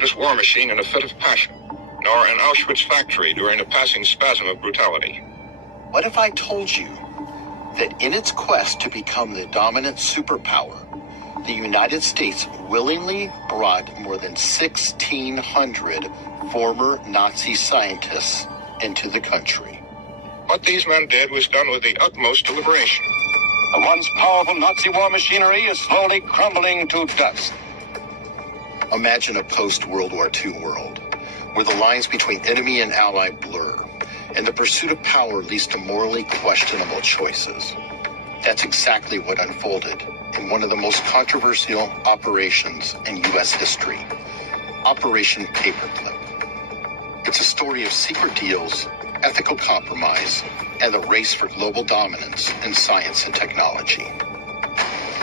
tremendous war machine in a fit of passion, nor an Auschwitz factory during a passing spasm of brutality. What if I told you that in its quest to become the dominant superpower, the United States willingly brought more than 1,600 former Nazi scientists into the country? What these men did was done with the utmost deliberation. The once powerful Nazi war machinery is slowly crumbling to dust. Imagine a post-World War II world, where the lines between enemy and ally blur, and the pursuit of power leads to morally questionable choices. That's exactly what unfolded in one of the most controversial operations in U.S. history, Operation Paperclip. It's a story of secret deals, ethical compromise, and the race for global dominance in science and technology.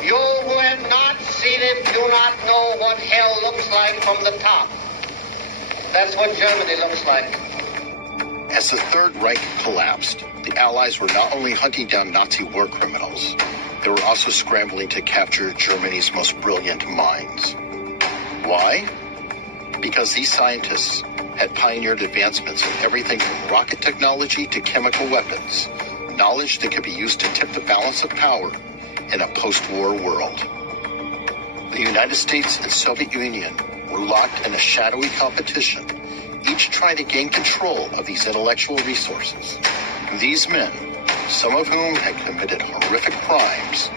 You who have not seen it do not know what hell looks like from the top. That's what Germany looks like. As the Third Reich collapsed, the Allies were not only hunting down Nazi war criminals, they were also scrambling to capture Germany's most brilliant minds. Why? Because these scientists had pioneered advancements in everything from rocket technology to chemical weapons, knowledge that could be used to tip the balance of power in a post-war world. The United States and Soviet Union were locked in a shadowy competition, each trying to gain control of these intellectual resources. These men, some of whom had committed horrific crimes,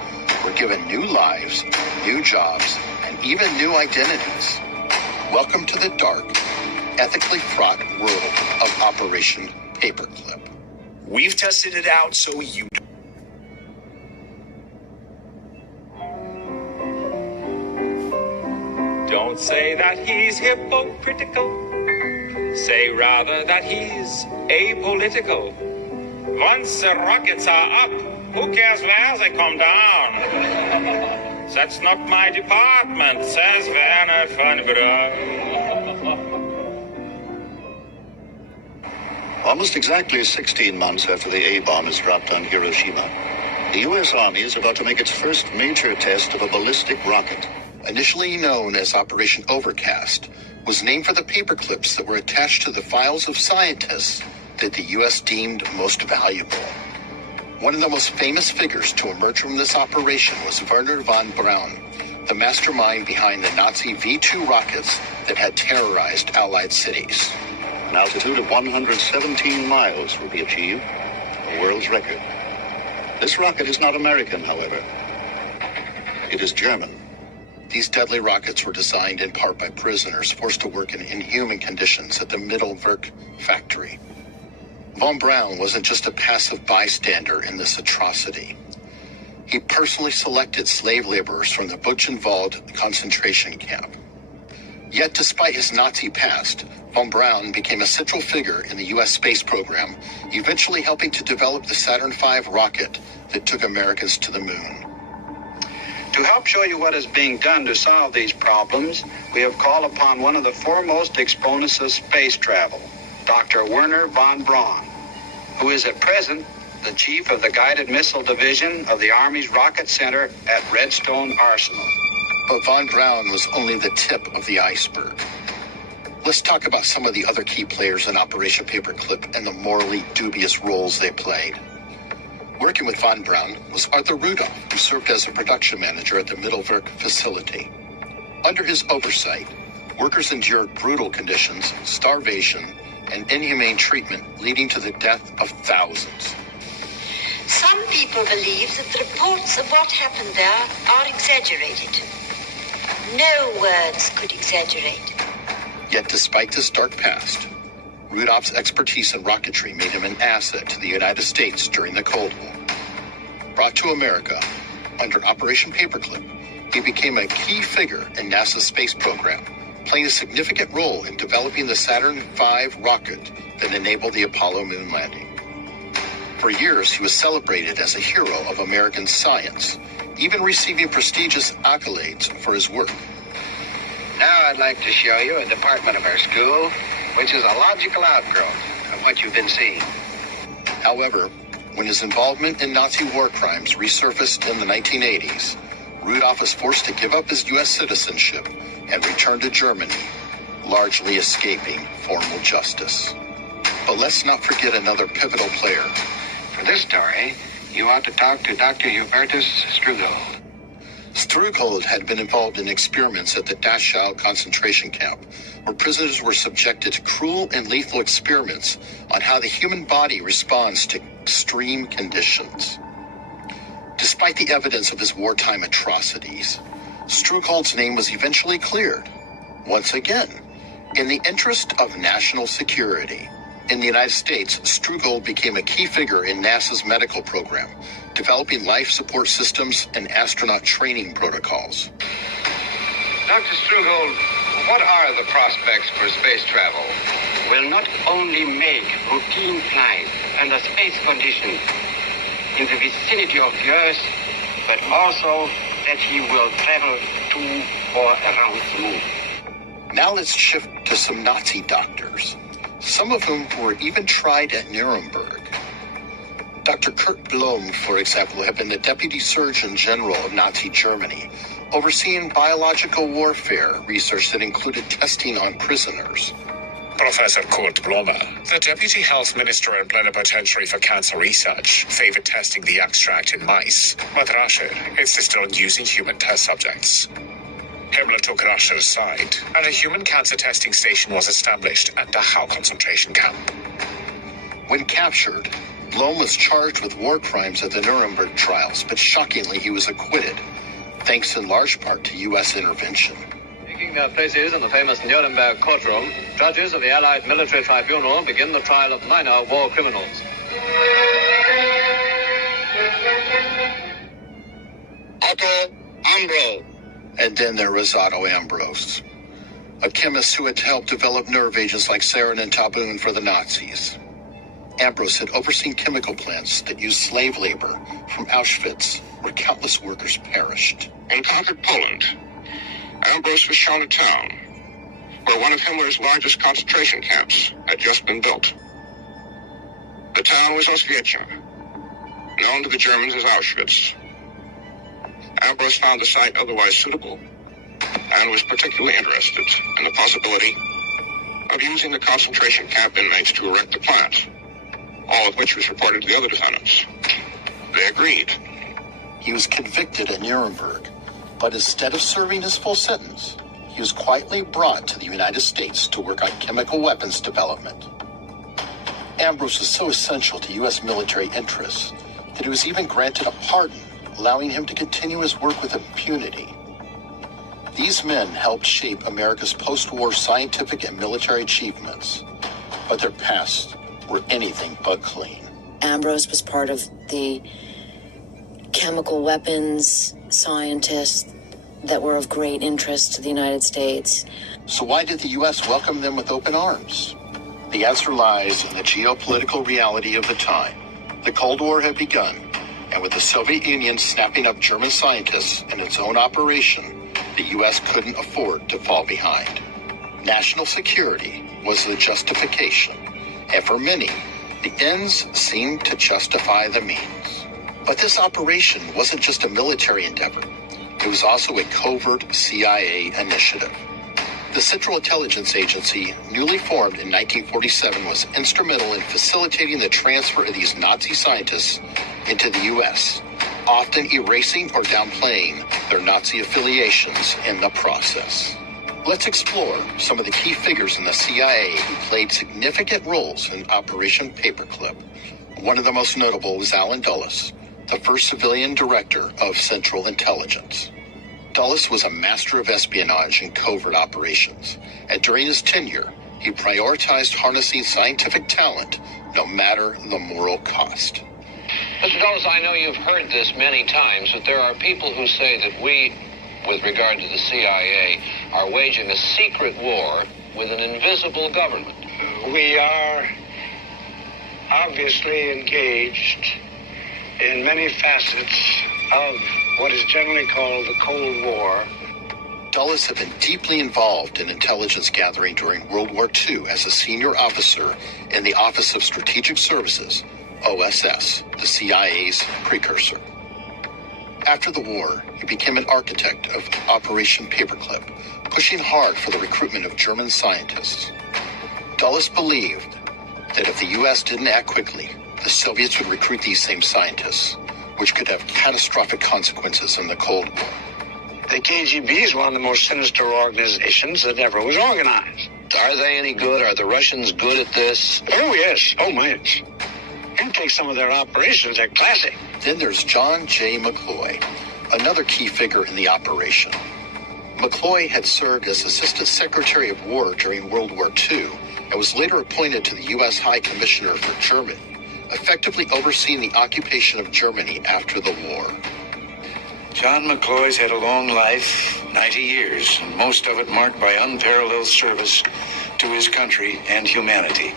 were given new lives, new jobs, and even new identities. Welcome to the dark, ethically fraught world of Operation Paperclip. We've tested it out so you don't say that he's hypocritical. Say rather that he's apolitical. Once the rockets are up, who cares where they come down? That's not my department, says Werner von Braun. Almost exactly 16 months after the A-bomb is dropped on Hiroshima, the U.S. Army is about to make its first major test of a ballistic rocket. Initially known as Operation Overcast, was named for the paperclips that were attached to the files of scientists that the U.S. deemed most valuable. One of the most famous figures to emerge from this operation was Werner von Braun, the mastermind behind the Nazi V-2 rockets that had terrorized Allied cities. An altitude of 117 miles will be achieved, a world's record. This rocket is not American, however. It is German. These deadly rockets were designed in part by prisoners forced to work in inhuman conditions at the Mittelwerk factory. Von Braun wasn't just a passive bystander in this atrocity. He personally selected slave laborers from the Buchenwald concentration camp. Yet, despite his Nazi past, von Braun became a central figure in the U.S. space program, eventually helping to develop the Saturn V rocket that took Americans to the moon. To help show you what is being done to solve these problems, we have called upon one of the foremost exponents of space travel, Dr. Werner von Braun, who is at present the chief of the Guided Missile Division of the Army's Rocket Center at Redstone Arsenal. But von Braun was only the tip of the iceberg. Let's talk about some of the other key players in Operation Paperclip and the morally dubious roles they played. Working with von Braun was Arthur Rudolph, who served as a production manager at the Mittelwerk facility. Under his oversight, workers endured brutal conditions, starvation, and inhumane treatment, leading to the death of thousands. Some people believe that the reports of what happened there are exaggerated. No words could exaggerate. Yet despite this dark past, Rudolph's expertise in rocketry made him an asset to the United States during the Cold War. Brought to America under Operation Paperclip, he became a key figure in NASA's space program, playing a significant role in developing the Saturn V rocket that enabled the Apollo moon landing. For years, he was celebrated as a hero of American science, even receiving prestigious accolades for his work. Now I'd like to show you a department of our school, which is a logical outgrowth of what you've been seeing. However, when his involvement in Nazi war crimes resurfaced in the 1980s, Rudolph was forced to give up his U.S. citizenship and return to Germany, largely escaping formal justice. But let's not forget another pivotal player. For this story, you ought to talk to Dr. Hubertus Strugold. Strugold had been involved in experiments at the Dachau concentration camp, where prisoners were subjected to cruel and lethal experiments on how the human body responds to extreme conditions. Despite the evidence of his wartime atrocities, Strugold's name was eventually cleared, once again, in the interest of national security. In the United States, Strugold became a key figure in NASA's medical program, developing life support systems and astronaut training protocols. Dr. Strugold, what are the prospects for space travel? Will not only make routine flights under space conditions in the vicinity of the Earth, but also that he will travel to or around the moon. Now let's shift to some Nazi doctors, some of whom were even tried at Nuremberg. Dr. Kurt Blom, for example, had been the Deputy Surgeon General of Nazi Germany, overseeing biological warfare research that included testing on prisoners. Professor Kurt Blomer, the Deputy Health Minister and Plenipotentiary for Cancer Research, favored testing the extract in mice, but Russia insisted on using human test subjects. Himmler took Russia's side, and a human cancer testing station was established at Dachau concentration camp. When captured, Blom was charged with war crimes at the Nuremberg trials, but shockingly he was acquitted, thanks in large part to U.S. intervention. Taking their places in the famous Nuremberg courtroom, judges of the Allied Military Tribunal begin the trial of minor war criminals. Otto Ambro. And then there was Otto Ambros, a chemist who had helped develop nerve agents like sarin and taboon for the Nazis. Ambros had overseen chemical plants that used slave labor from Auschwitz, where countless workers perished. In conquered Poland, Ambros was shown a town where one of Himmler's largest concentration camps had just been built. The town was Oswiecim, known to the Germans as Auschwitz. Ambros found the site otherwise suitable and was particularly interested in the possibility of using the concentration camp inmates to erect the plant, all of which was reported to the other defendants. They agreed. He was convicted at Nuremberg, but instead of serving his full sentence, he was quietly brought to the United States to work on chemical weapons development. Ambros was so essential to U.S. military interests that he was even granted a pardon, allowing him to continue his work with impunity. These men helped shape America's post-war scientific and military achievements, but their pasts were anything but clean. Ambros was part of the chemical weapons scientists that were of great interest to the United States. So why did the U.S. welcome them with open arms? The answer lies in the geopolitical reality of the time. The Cold War had begun, and with the Soviet Union snapping up German scientists in its own operation, the U.S. couldn't afford to fall behind. National security was the justification, and for many, the ends seemed to justify the means. But this operation wasn't just a military endeavor. It was also a covert CIA initiative. The Central Intelligence Agency, newly formed in 1947, was instrumental in facilitating the transfer of these Nazi scientists into the U.S., often erasing or downplaying their Nazi affiliations in the process. Let's explore some of the key figures in the CIA who played significant roles in Operation Paperclip. One of the most notable was Allen Dulles, the first civilian director of Central Intelligence. Dulles was a master of espionage and covert operations, and during his tenure, he prioritized harnessing scientific talent no matter the moral cost. Mr. Dulles, I know you've heard this many times, but there are people who say that we, with regard to the CIA, are waging a secret war with an invisible government. We are obviously engaged in many facets of what is generally called the Cold War. Dulles had been deeply involved in intelligence gathering during World War II as a senior officer in the Office of Strategic Services, OSS, the CIA's precursor. After the war, he became an architect of Operation Paperclip, pushing hard for the recruitment of German scientists. Dulles believed that if the U.S. didn't act quickly, the Soviets would recruit these same scientists, which could have catastrophic consequences in the Cold War. The KGB is one of the most sinister organizations that ever was organized. Are they any good? Are the Russians good at this? Oh, yes. Oh, much. You take some of their operations, they're classic. Then there's John J. McCloy, another key figure in the operation. McCloy had served as Assistant Secretary of War during World War II and was later appointed to the U.S. High Commissioner for Germany, effectively overseeing the occupation of Germany after the war. John McCloy's had a long life, 90 years, and most of it marked by unparalleled service to his country and humanity.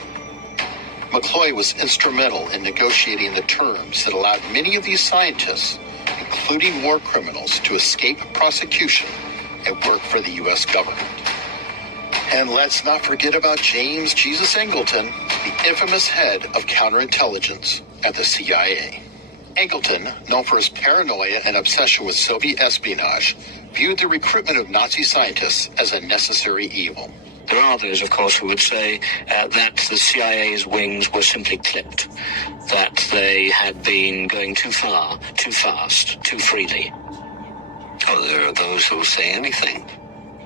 McCloy was instrumental in negotiating the terms that allowed many of these scientists, including war criminals, to escape prosecution and work for the U.S. government. And let's not forget about James Jesus Angleton, the infamous head of counterintelligence at the CIA. Angleton, known for his paranoia and obsession with Soviet espionage, viewed the recruitment of Nazi scientists as a necessary evil. There are those, of course, who would say that the CIA's wings were simply clipped, that they had been going too far, too fast, too freely. Oh, there are those who will say anything.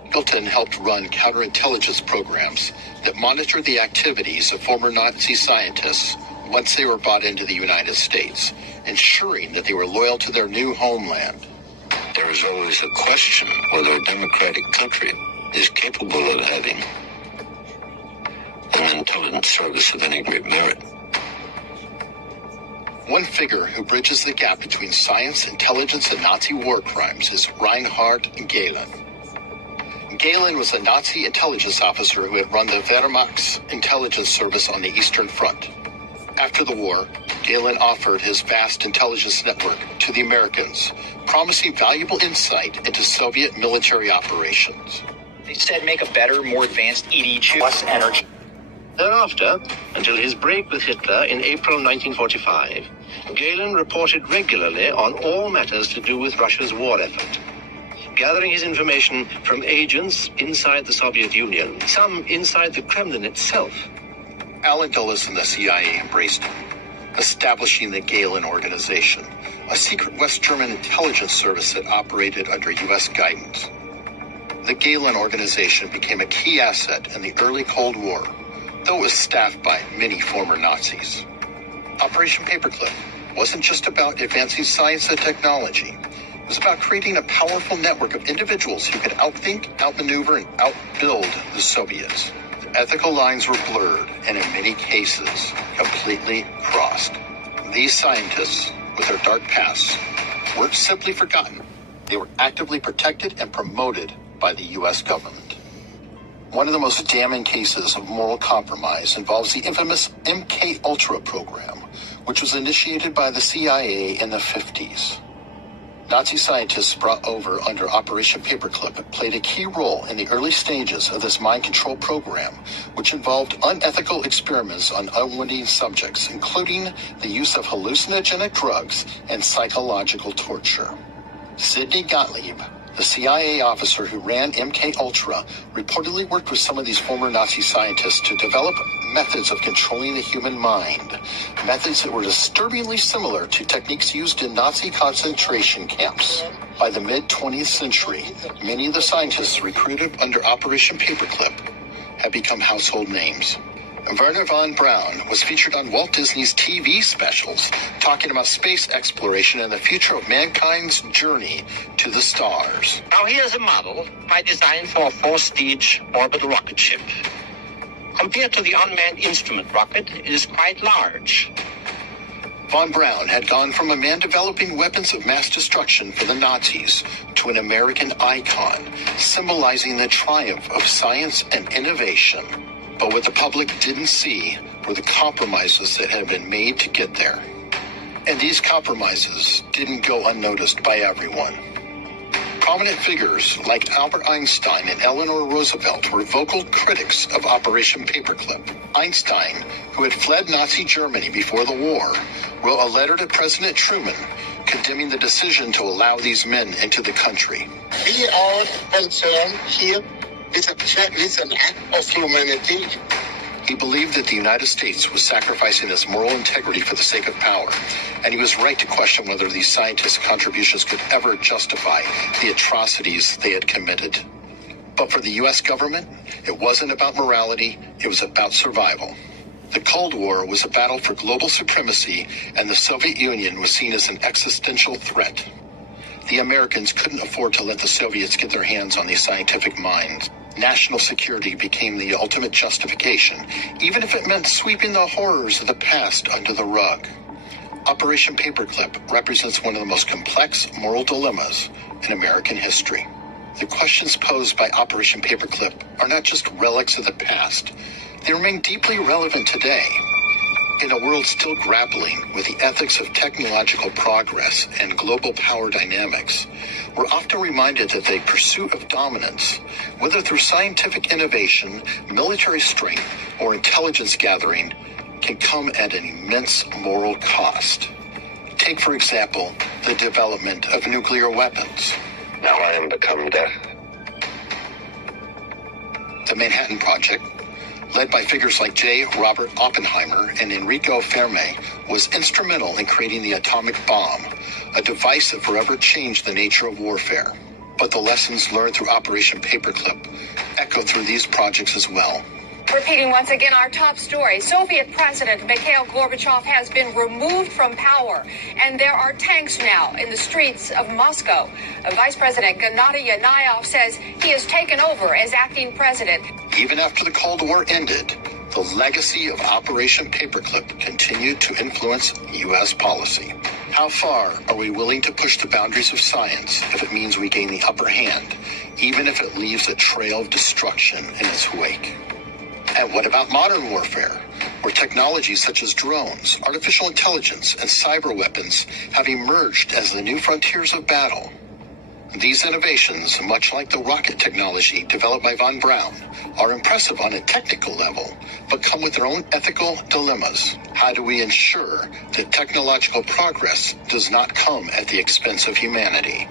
Angleton helped run counterintelligence programs that monitored the activities of former Nazi scientists once they were brought into the United States, ensuring that they were loyal to their new homeland. There is always a question whether a democratic country is capable of having an intelligence service of any great merit. One figure who bridges the gap between science, intelligence, and Nazi war crimes is Reinhard Gehlen. Gehlen was a Nazi intelligence officer who had run the Wehrmacht's intelligence service on the Eastern Front. After the war, Gehlen offered his vast intelligence network to the Americans, promising valuable insight into Soviet military operations. They said make a better, more advanced ED2 plus energy. Thereafter, until his break with Hitler in April 1945, Gehlen reported regularly on all matters to do with Russia's war effort, gathering his information from agents inside the Soviet Union, some inside the Kremlin itself. Allen Dulles and the CIA embraced him, establishing the Gehlen Organization, a secret West German intelligence service that operated under U.S. guidance. The Gehlen Organization became a key asset in the early Cold War, though it was staffed by many former Nazis. Operation Paperclip wasn't just about advancing science and technology. It was about creating a powerful network of individuals who could outthink, outmaneuver, and outbuild the Soviets. The ethical lines were blurred and in many cases completely crossed. These scientists, with their dark pasts, weren't simply forgotten. They were actively protected and promoted by the U.S. government. One of the most damning cases of moral compromise involves the infamous MK-Ultra program, which was initiated by the CIA in the 50s. Nazi scientists brought over under Operation Paperclip played a key role in the early stages of this mind control program, which involved unethical experiments on unwitting subjects, including the use of hallucinogenic drugs and psychological torture. Sidney Gottlieb, the CIA officer who ran MK-Ultra, reportedly worked with some of these former Nazi scientists to develop methods of controlling the human mind, methods that were disturbingly similar to techniques used in Nazi concentration camps. By the mid-20th century, many of the scientists recruited under Operation Paperclip had become household names. Werner von Braun was featured on Walt Disney's TV specials, talking about space exploration and the future of mankind's journey to the stars. Now here's a model I designed for a 4-stage orbital rocket ship. Compared to the unmanned instrument rocket, it is quite large. Von Braun had gone from a man developing weapons of mass destruction for the Nazis to an American icon, symbolizing the triumph of science and innovation. But what the public didn't see were the compromises that had been made to get there. And these compromises didn't go unnoticed by everyone. Prominent figures like Albert Einstein and Eleanor Roosevelt were vocal critics of Operation Paperclip. Einstein, who had fled Nazi Germany before the war, wrote a letter to President Truman condemning the decision to allow these men into the country. We are concerned here with an act of humanity. He believed that the United States was sacrificing its moral integrity for the sake of power, and he was right to question whether these scientists' contributions could ever justify the atrocities they had committed. But for the U.S. government, it wasn't about morality, it was about survival. The Cold War was a battle for global supremacy, and the Soviet Union was seen as an existential threat. The Americans couldn't afford to let the Soviets get their hands on these scientific minds. National security became the ultimate justification, even if it meant sweeping the horrors of the past under the rug. Operation Paperclip represents one of the most complex moral dilemmas in American history. The questions posed by Operation Paperclip are not just relics of the past. They remain deeply relevant today. In a world still grappling with the ethics of technological progress and global power dynamics, we're often reminded that the pursuit of dominance, whether through scientific innovation, military strength, or intelligence gathering, can come at an immense moral cost. Take, for example, the development of nuclear weapons. Now I am become death. The Manhattan Project, led by figures like J. Robert Oppenheimer and Enrico Fermi, was instrumental in creating the atomic bomb, a device that forever changed the nature of warfare. But the lessons learned through Operation Paperclip echo through these projects as well. Repeating once again our top story, Soviet President Mikhail Gorbachev has been removed from power, and there are tanks now in the streets of Moscow. Vice President Gennady Yanayev says he has taken over as acting president. Even after the Cold War ended, the legacy of Operation Paperclip continued to influence U.S. policy. How far are we willing to push the boundaries of science if it means we gain the upper hand, even if it leaves a trail of destruction in its wake? And what about modern warfare, where technologies such as drones, artificial intelligence, and cyber weapons have emerged as the new frontiers of battle? These innovations, much like the rocket technology developed by von Braun, are impressive on a technical level, but come with their own ethical dilemmas. How do we ensure that technological progress does not come at the expense of humanity?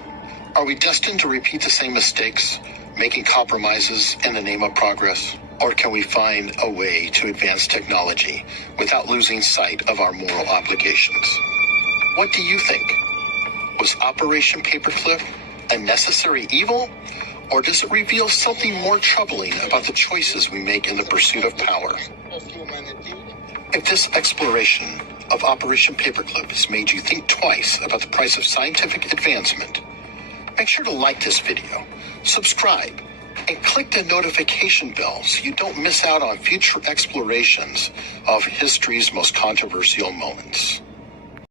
Are we destined to repeat the same mistakes, making compromises in the name of progress? Or can we find a way to advance technology without losing sight of our moral obligations? What do you think? Was Operation Paperclip a necessary evil, or does it reveal something more troubling about the choices we make in the pursuit of power? If this exploration of Operation Paperclip has made you think twice about the price of scientific advancement, make sure to like this video, subscribe, and click the notification bell so you don't miss out on future explorations of history's most controversial moments.